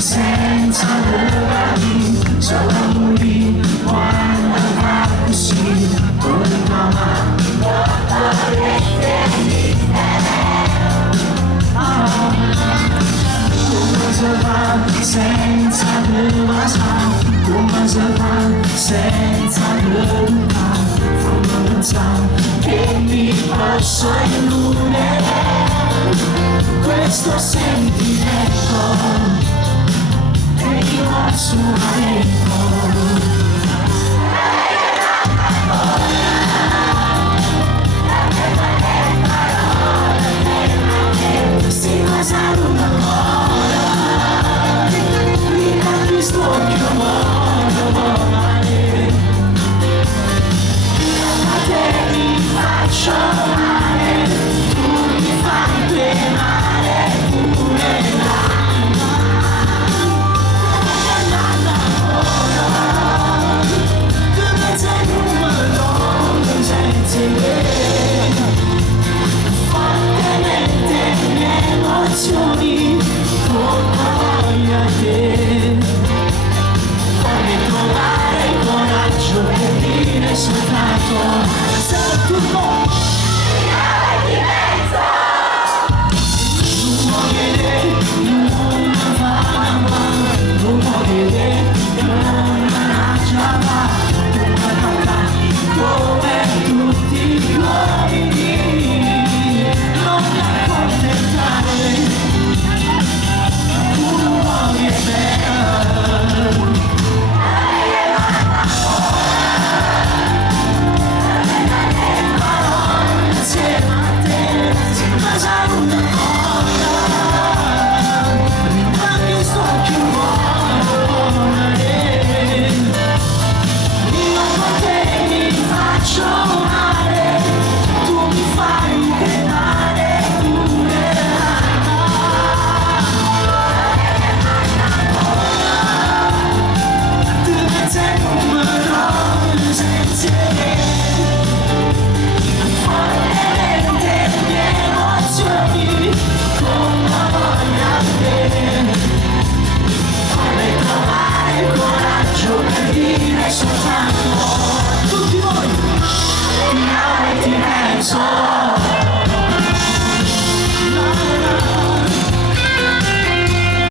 senza domani, solo lì quando va così, con la mano. Come se va senza domani, come se va senza domani, fondamentale che mi posso illudere questo sentimento che io ho su me.